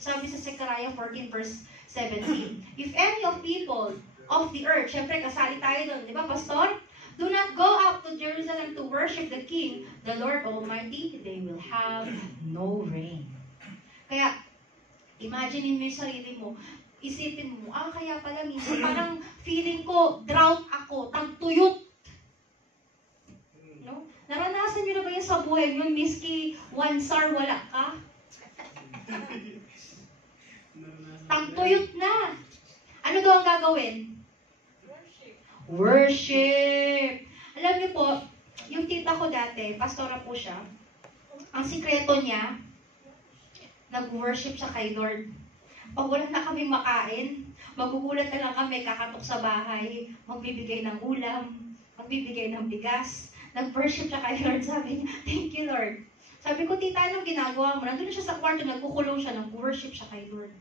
Sabi sa Zechariah 14 verse 17, if any of people of the earth, syempre kasali tayo doon, di ba, Pastor? Do not go up to Jerusalem to worship the King, the Lord Almighty, they will have no rain. Kaya, imagine mo yung sarili mo, isipin mo, kaya pala minsan parang feeling ko, drought ako, tagtuyot. No? Naranasan niyo na ba yun sa buhay niyo, miski one star wala ka? Tagtuyot na. Ano daw ang gagawin? Worship. Alam niyo po, yung tita ko dati, pastora po siya, ang sikreto niya, nag-worship siya kay Lord. Pag wala na kaming makain, magugulat na lang kami, kakatok sa bahay, magbibigay ng ulam, magbibigay ng bigas. Nag-worship siya kay Lord. Sabi niya, thank you, Lord. Sabi ko, tita, anong ginagawa mo? Nandun siya sa kwarto, nagkukulong siya, nag-worship siya kay Lord.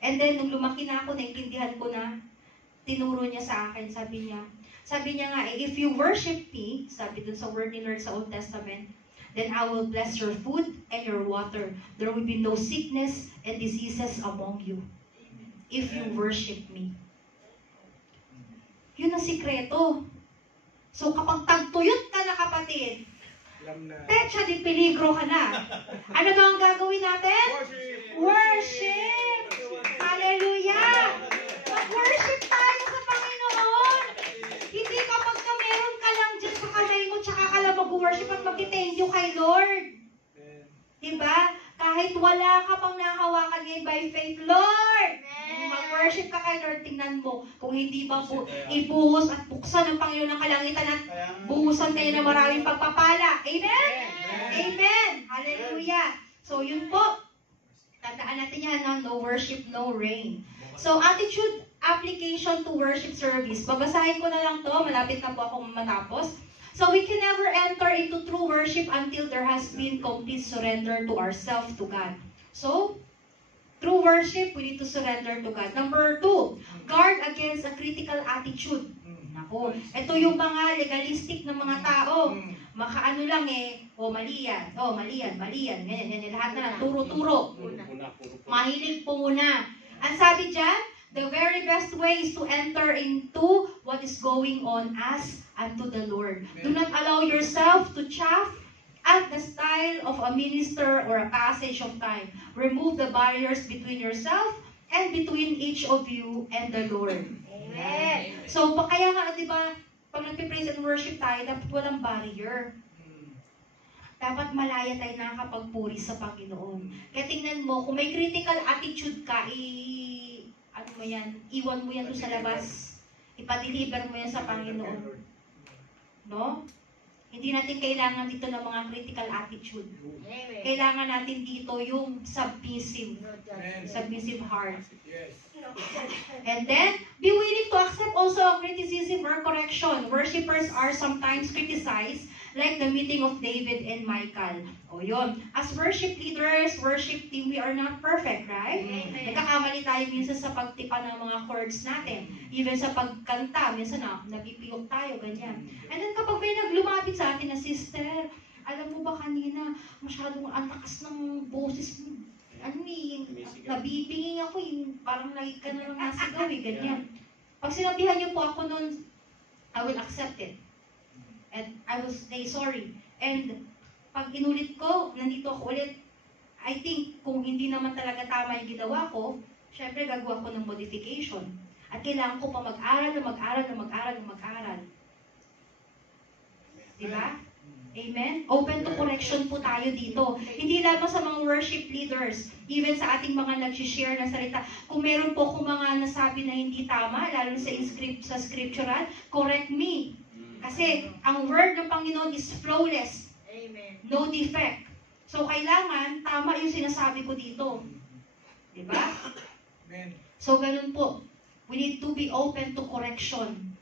And then, nung lumaki na ako, naintindihan ko na, tinuro niya sa akin, sabi niya nga, if you worship me, sabi dun sa word ni Lord sa Old Testament, Then I will bless your food and your water. There will be no sickness and diseases among you if you worship me. Yun ang sikreto. So kapag tagtuyot ka na kapatid, Alam na. petsa di peligro ka na. Ano daw ang gagawin natin? Worship! Worship! Hallelujah! Mag-worship tayo sa Panginoon. Hindi kapag ka meron ka lang dyan sa kamay mo, tsaka ka lang mag-worship at mag-thank you kay Lord. Diba? Kahit wala ka pang nahawakan ngayon by faith, Lord! Mag-worship ka kay Lord, tingnan mo. Kung hindi ba po, ibuhos at buksan ng Panginoon ng kalangitan at buhusan kayo ng maraming pagpapala. Amen? Amen! Hallelujah! So, yun po. Tandaan natin yan na no worship, no rain. So, attitude application to worship service. Babasahin ko na lang to. Malapit na po akong matapos. So, we can never enter into true worship until there has been complete surrender to ourselves to God. So, true worship, we need to surrender to God. Number 2, guard against a critical attitude. Nako, ito yung mga legalistic na mga tao. Makaano lang mali yan, mali yan, ganyan, lahat na lang, turo-turo. Mahilig po muna. Ang sabi dyan, the very best way is to enter into what is going on as unto the Lord. Do not allow yourself to chafe at the style of a minister or a passage of time. Remove the barriers between yourself and between each of you and the Lord. Amen. So, kaya nga, di ba, pag nagpipraise and worship tayo, dapat walang barrier. Dapat malaya tayo nakakapagpuri sa Panginoon. Kaya tingnan mo, kung may critical attitude ka, iwan mo yan doon sa labas. Ipa-deliver mo yan sa Panginoon. No? Hindi natin kailangan dito ng mga critical attitude. Kailangan natin dito yung submissive heart. And then, be willing to accept also criticism or correction. Worshippers are sometimes criticized, like the meeting of David and Michal. O yun. As worship leaders, worship team, we are not perfect, right? Nagkakamali tayo minsan sa pagtipa ng mga chords natin. Even sa pagkanta, minsan nabipiyok tayo, ganyan. And then kapag may naglumapit sa atin na, sister, alam mo ba kanina, masyadong ang takas ng boses mo. Nabibinging ako, parang lagi ka na lang nasigaw, ganyan. Pag sinabihan niyo po ako nun, I will accept it. And I will say sorry. And pag inulit ko, nandito ako ulit, I think kung hindi naman talaga tama yung ginawa ko, syempre gagawa ko ng modification. At kailangan ko pa mag-aral. Diba? Amen? Open to correction po tayo dito. Hindi lamang sa mga worship leaders, even sa ating mga nag-share na salita. Kung meron po akong mga nasabi na hindi tama, lalo sa scriptural, correct me. Kasi ang word ng Panginoon is flawless. Amen. No defect. So kailangan, tama yung sinasabi ko dito. Diba? Amen. So ganun po. We need to be open to correction.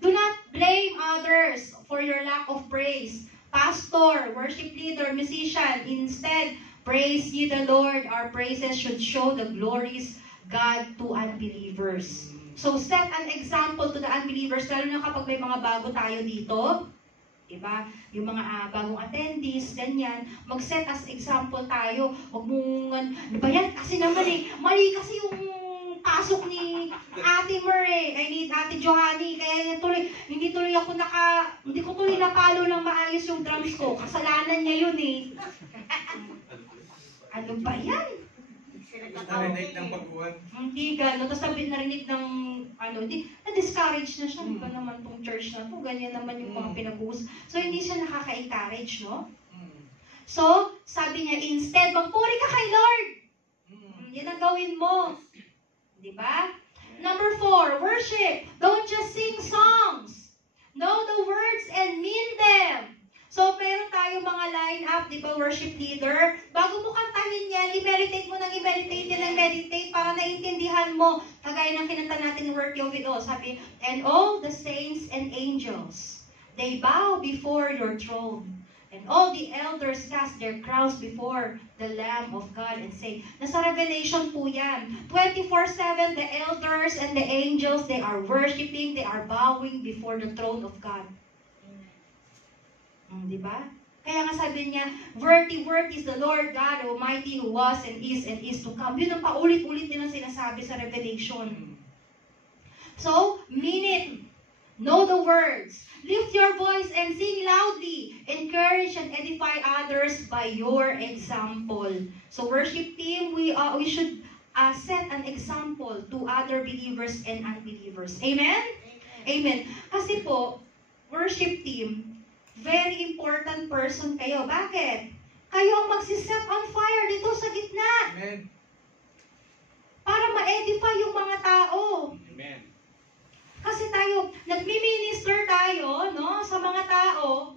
Do not blame others for your lack of praise. Pastor, worship leader, musician, instead, praise ye the Lord. Our praises should show the glories God to unbelievers. So set an example to the unbelievers, lalo na kapag may mga bago tayo dito. Diba? Yung mga bagong attendees, ganyan. Mag-set as example tayo. Huwag mong, ano ba yan? Kasi naman mali kasi yung pasok ni Ate Mer ni Ate Johanny. Kaya hindi ko tuloy napalo ng maayos yung drums ko. Kasalanan niya yun Ano ba yan? Narinig ng pagkuhan. Hindi gano'n. Tapos narinig ng, na-discourage na siya. Di ba naman tong church na to? Ganyan naman yung mga pinag-uus. So, hindi siya nakaka-encourage, no? So, sabi niya, instead, magpuri ka kay Lord. Yan ang gawin mo. Di ba? Number 4, worship. Don't just sing songs. Know the words and mean them. So, meron tayong mga line-up, di ba, worship leader. Bago mo kantahin yan, i-meditate mo nang i-meditate para naiintindihan mo. Kagaya ng kinanta natin ni Work Yovido. Sabi, and all the saints and angels, they bow before your throne. And all the elders cast their crowns before the Lamb of God and say, nasa Revelation po yan. 24/7, the elders and the angels, they are worshiping, they are bowing before the throne of God. Di ba? Kaya nga sabi niya, worthy is the Lord God Almighty who was and is to come. Yun ang paulit-ulit nilang sinasabi sa Revelation. So, mean it. Know the words. Lift your voice and sing loudly. Encourage and edify others by your example. So, worship team, we should set an example to other believers and unbelievers. Amen? Amen. Kasi po, worship team, very important person kayo. Bakit? Kayo ang magsiset on fire dito sa gitna. Amen. Para ma-edify yung mga tao. Amen. Kasi tayo, nagmi-minister tayo, no, sa mga tao.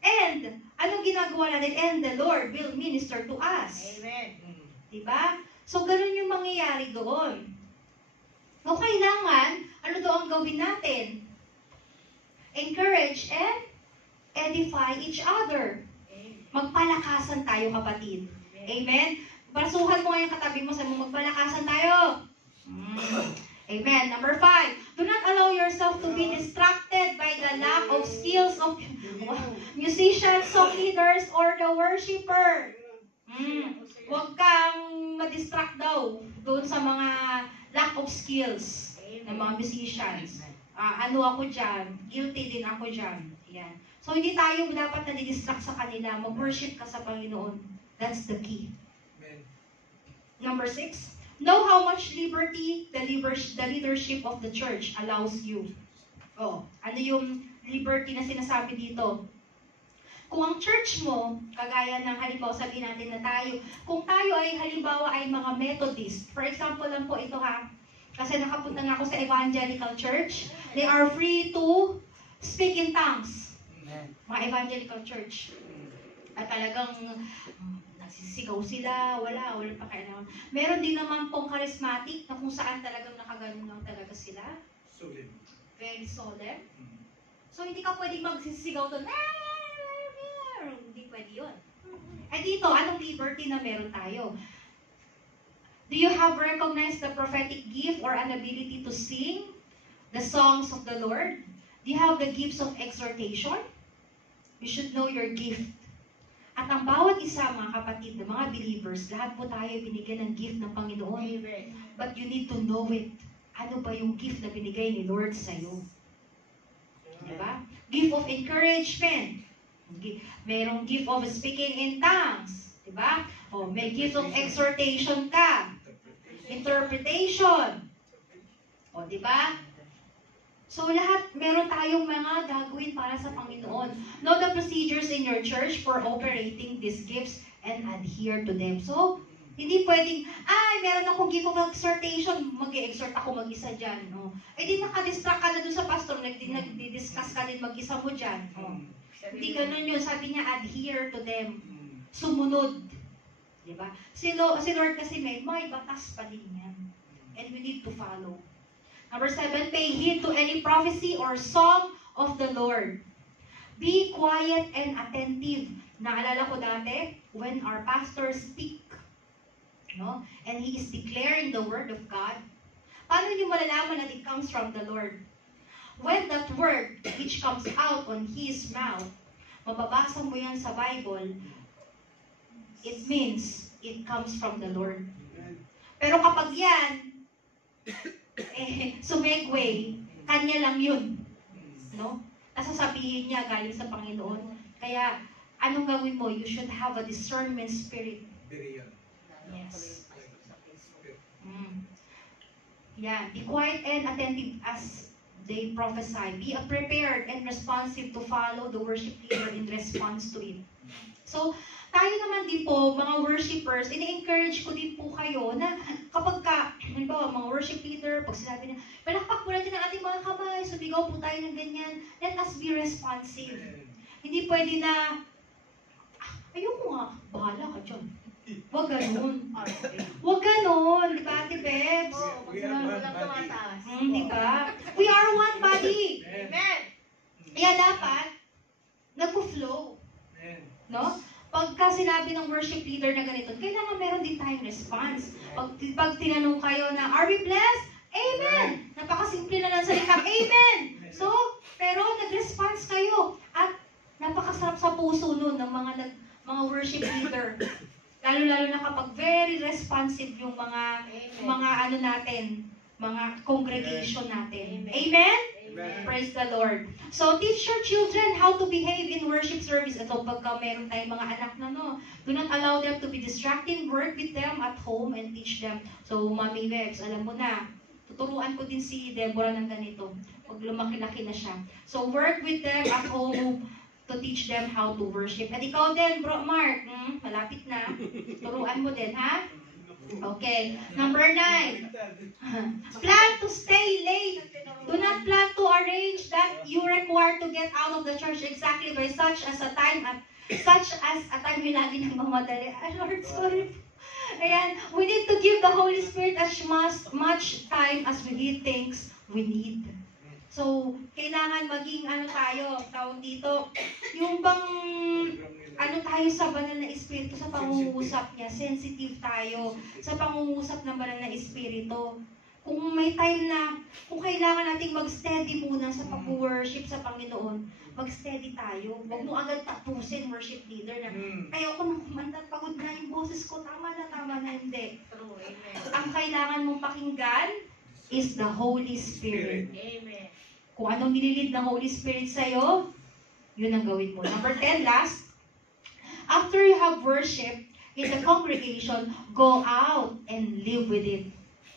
And, anong ginagawa natin? And the Lord will minister to us. Amen. Diba? So, ganun yung mangyayari doon. So, kailangan, ano doon ang gawin natin? Encourage and edify each other. Magpalakasan tayo, kapatid. Amen? Basuhan mo ngayon katabi mo, sabi mo, magpalakasan tayo. Amen. Number 5, do not allow yourself to be distracted by the lack of skills of musicians, song leaders, or the worshiper. Huwag kang ma-distract daw doon sa mga lack of skills ng mga musicians. Ano ako dyan? Guilty din ako dyan. Yan. So, hindi tayo dapat na-distract sa kanila. Mag-worship ka sa Panginoon. That's the key. Amen. Number 6, know how much liberty the leadership of the church allows you. Ano yung liberty na sinasabi dito? Kung ang church mo, kagaya ng halimbawa sabihin natin na tayo, kung tayo ay halimbawa ay mga Methodist, for example lang po ito ha, kasi nakapunta nga ako sa evangelical church, they are free to speak in tongues. Mga evangelical church. At talagang nagsisigaw sila, walang pakialam. Meron din naman pong charismatic na kung saan talagang nakaganon lang talaga sila. Solemn. Very solemn. So hindi ka pwedeng magsisigaw doon, hindi pwede yun. Eh dito, anong liberty na meron tayo? Do you have recognized the prophetic gift or an ability to sing the songs of the Lord? Do you have the gifts of exhortation? You should know your gift. At ang bawat isa, mga kapatid, ng mga believers, lahat po tayo binigyan ng gift ng Panginoon. Amen. But you need to know it. Ano ba yung gift na binigay ni Lord sa'yo? Diba? Gift of encouragement. Merong gift of speaking in tongues. Diba? May gift of exhortation ka. Interpretation. Diba? So lahat, meron tayong mga gagawin para sa Panginoon. Know the procedures in your church for operating these gifts and adhere to them. So, hindi pwedeng, meron akong gift of exhortation, mag-i-exhort ako mag-isa dyan. Di nakadistract ka na doon sa pastor, nagdi-discuss ka din mag-isa mo dyan. Hindi ganun yun. Sabi niya, adhere to them. Sumunod. Diba? Si Lord kasi may batas pa din yan. And we need to follow. Number 7, pay heed to any prophecy or song of the Lord. Be quiet and attentive. Naalala ko dati, when our pastor speak, and he is declaring the word of God, paano niyo malalaman that it comes from the Lord? When that word which comes out on his mouth, mababasa mo yan sa Bible, it means it comes from the Lord. Pero kapag yan, sumegway, kanya lang yun. Sasabihin niya galing sa Panginoon. Kaya, anong gawin mo? You should have a discernment spirit. Yes. Yeah. Be quiet and attentive as they prophesy. Be prepared and responsive to follow the worship leader in response to it. So, tayo naman din po, mga worshipers, ini-encourage ko din po kayo na kapag halimbawa, mga worship leader, pag sinabi na, palakpak po natin ang ating mga kamay, sumigaw po tayo ng ganyan, let us be responsive. Hindi pwede na, ayoko nga, bahala ka dyan. Huwag ganun. Huwag ganun, di ba, Ate Bebs? We are one body. Di ba? We are one body. Amen. Kaya dapat, nagpo-flow. No? Pagka sinabi ng worship leader na ganito, kailangan meron din tayong response. Pag tinanong kayo na, are we blessed? Amen! Napakasimple na ng salita, Amen! So, pero nag-response kayo at Napakasarap sa puso nun ng mga worship leader. Lalo-lalo na kapag very responsive yung mga ano natin, mga congregation natin. Amen? Amen. Praise the Lord. So, teach your children how to behave in worship service. Ito, pagka meron tayong mga anak na, do not allow them to be distracted. Work with them at home and teach them. So, Mami Webs, alam mo na, tuturuan ko din si Deborah ng ganito. Pag lumaki-laki na siya. So, work with them at home to teach them how to worship. At ikaw din, Bro Mark, malapit na. Turuan mo din, ha? Okay. Number 9. Plan to stay late. Do not plan to arrange that you require to get out of the church exactly by such as a time yung lagi nang mamadali. Lord, sorry. Ayan, we need to give the Holy Spirit as much time as He thinks we need. So, kailangan maging tawag dito, yung bang tayo sa banal na espiritu, sa pangungusap niya, sensitive tayo sa pangungusap ng banal na espiritu. Kung may time na, kung kailangan nating mag-steady muna sa pag-worship sa Panginoon, mag-steady tayo. Huwag mo agad tapusin, worship leader, na ayoko nang kumanta, pagod na yung boses ko, tama na, hindi. True. Amen. Ang kailangan mong pakinggan is the Holy Spirit. Amen. Kung anong nililid ng Holy Spirit sa'yo, yun ang gawin mo. Number 10, last. After you have worship in the congregation, go out and live with it.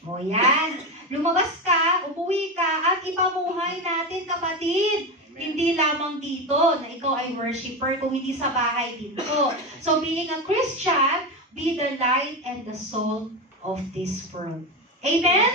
O yan. Lumabas ka, umuwi ka, at ipamuhay natin, kapatid. Hindi lamang dito na ikaw ay worshiper, kung hindi sa bahay dito. So being a Christian, be the light and the salt of this world. Amen?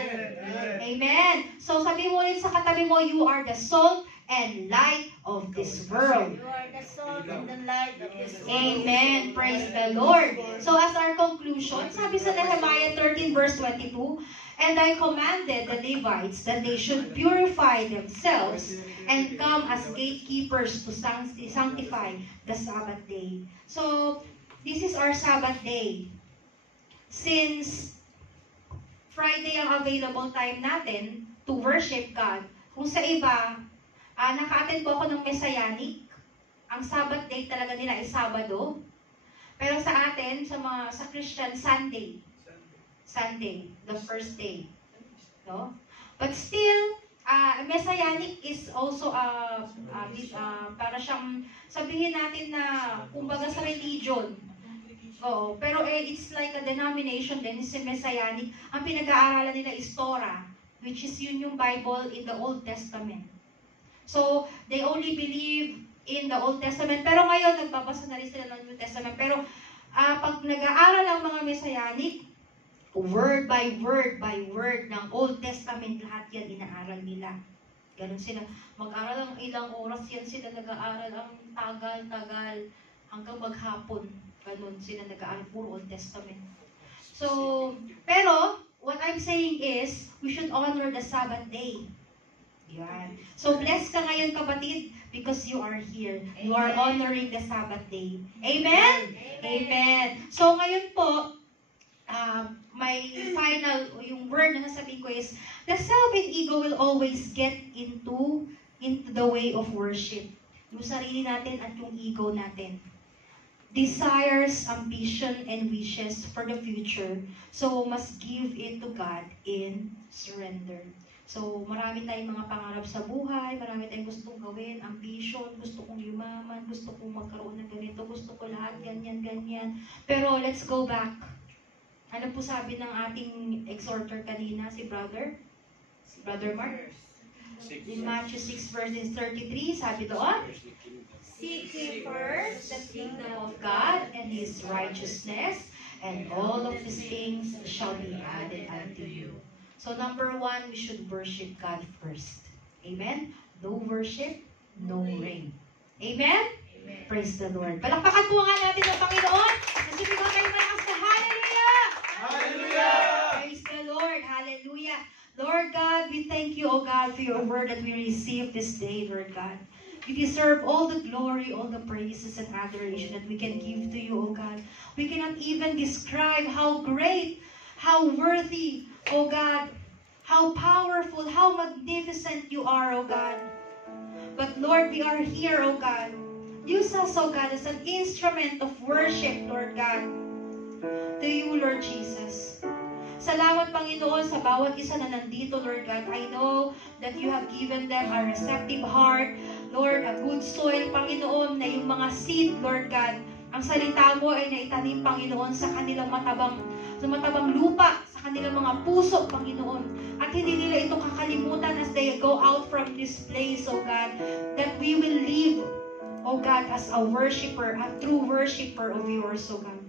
Amen. So sabi mo ulit sa katabi mo, you are the salt and light of this world. You are the salt and the light of this world. Amen. Praise the Lord. So as our conclusion, sabi sa Nehemiah 13 verse 22, and I commanded the Levites that they should purify themselves and come as gatekeepers to sanctify the Sabbath day. So this is our Sabbath day. Since Friday ang available time natin to worship God, kung sa iba, naka-attend po ako ng Messianic. Ang Sabbath day talaga nila ay Sabado. Pero sa atin, sa Christian, Sunday, the first day. No? But still, Messianic is also para siyang sabihin natin na kumbaga sa religion. Oo, pero it's like a denomination din, is Messianic. Ang pinag-aaralan nila is Torah, which is yun yung Bible in the Old Testament. So, they only believe in the Old Testament. Pero ngayon, nagbabasa na rin sila ng New Testament. Pero, pag nag-aaral ang mga Messianic, word by word ng Old Testament, lahat yan inaaral nila. Ganun sila. Mag-aral ang ilang oras yan sila nag-aaral. Ang tagal-tagal hanggang maghapon. Ganun sila nag-aaral. Puro Old Testament. So, pero, what I'm saying is, we should honor the Sabbath day. Yan. So, blessed ka ngayon, kapatid, because you are here. You are honoring the Sabbath day. Amen? Amen. So, ngayon po, my final, yung word na nasabihin ko is, the self and ego will always get into the way of worship. Yung sarili natin at yung ego natin. Desires, ambition, and wishes for the future. So, must give it to God in surrender. So, marami tayong mga pangarap sa buhay, marami tayong gustong gawin, ambition, gusto kong yumaman, gusto kong magkaroon ng ganito, gusto ko lahat, ganyan. Pero, let's go back. Ano po sabi ng ating exhorter kanina, si Brother Mark? In Matthew 6 verses 33, sabi doon, seek ye first the kingdom of God and His righteousness, and all of these things shall be added unto you. So number 1, we should worship God first. Amen? No worship, no rain. Amen? Amen. Praise the Lord. Palakpakan po nga natin ang Panginoon. Nasubigaw tayo malakas na hallelujah! Hallelujah! Praise the Lord. Hallelujah. Lord God, we thank you, O God, for your word that we receive this day, Lord God. You deserve all the glory, all the praises and adoration that we can give to you, O God. We cannot even describe how great, how worthy, O God, how powerful, how magnificent you are, O God. But Lord, we are here, O God. Use us, oh God, as an instrument of worship, Lord God, to you, Lord Jesus. Salamat, Panginoon, sa bawat isa na nandito, Lord God. I know that you have given them a receptive heart, Lord, a good soil, Panginoon, na yung mga seed, Lord God, ang salita mo ay naitanim, Panginoon, sa kanilang matabang lupa, sa kanilang mga puso, Panginoon. At hindi nila ito kakalimutan as they go out from this place, oh God, that we will live, oh God, as a worshiper, a true worshiper of yours, oh God.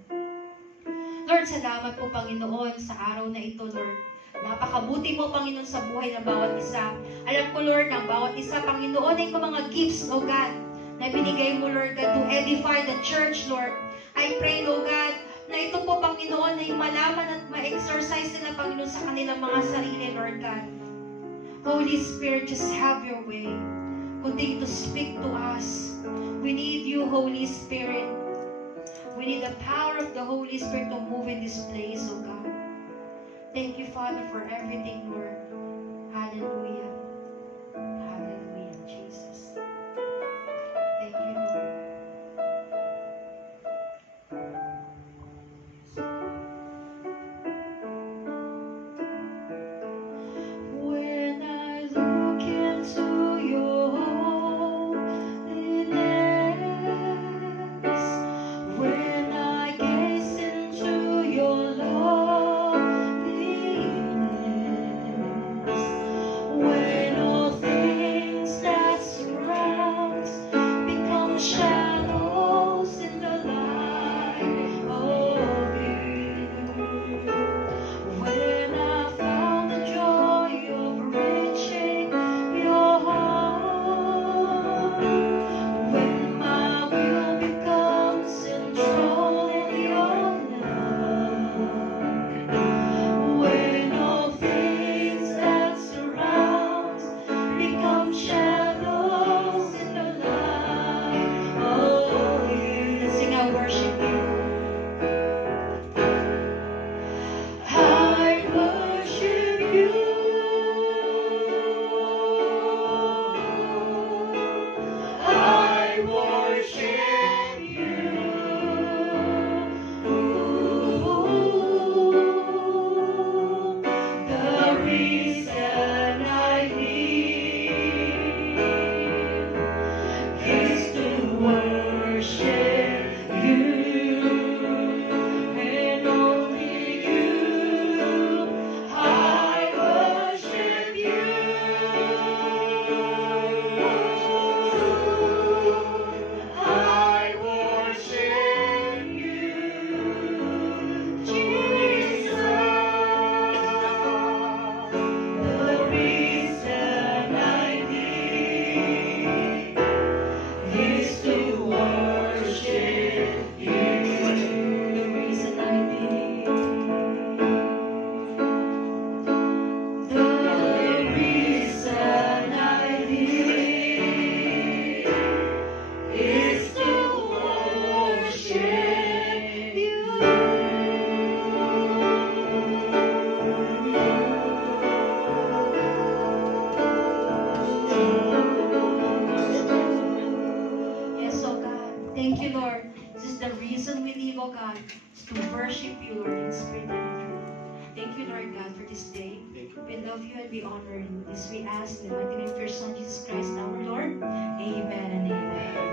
Lord, salamat po, Panginoon, sa araw na ito, Lord. Napakabuti mo, Panginoon, sa buhay ng bawat isa. Alam ko, Lord, ng bawat isa, Panginoon, ay mga gifts, oh God, na binigay mo, Lord God, to edify the church, Lord. I pray, oh God, na ito po, Panginoon, ay malaman at ma-exercise nila, Panginoon, sa kanilang mga sarili, Lord God. Holy Spirit, just have your way. Continue to speak to us. We need you, Holy Spirit. We need the power of the Holy Spirit to move in this place, oh God. Thank you, Father, for everything, Lord. Hallelujah. Hallelujah, Jesus. Thank you, Lord. When I look into your holiness, when I gaze into your loveliness, when all things that surround become shadows in the light of you, when I found the joy of reaching your heart, when my will becomes enthralled in your love, when all things that surround become shadows in the light of you. Let's sing our worship you. I worship you. I worship you. The reason I live is to worship you, and only you. I worship you. I worship you, Jesus. The reason I live is to worship you. The reason I live. The reason I live is to worship you. Yes, oh God. Thank you, Lord. This is the reason we live, oh God, is to worship you, Lord, in spirit and in truth. Thank you, Lord God, for this day. We love you and we honor you. This we ask in the mighty name of your Son, Jesus Christ, our Lord. Amen and amen.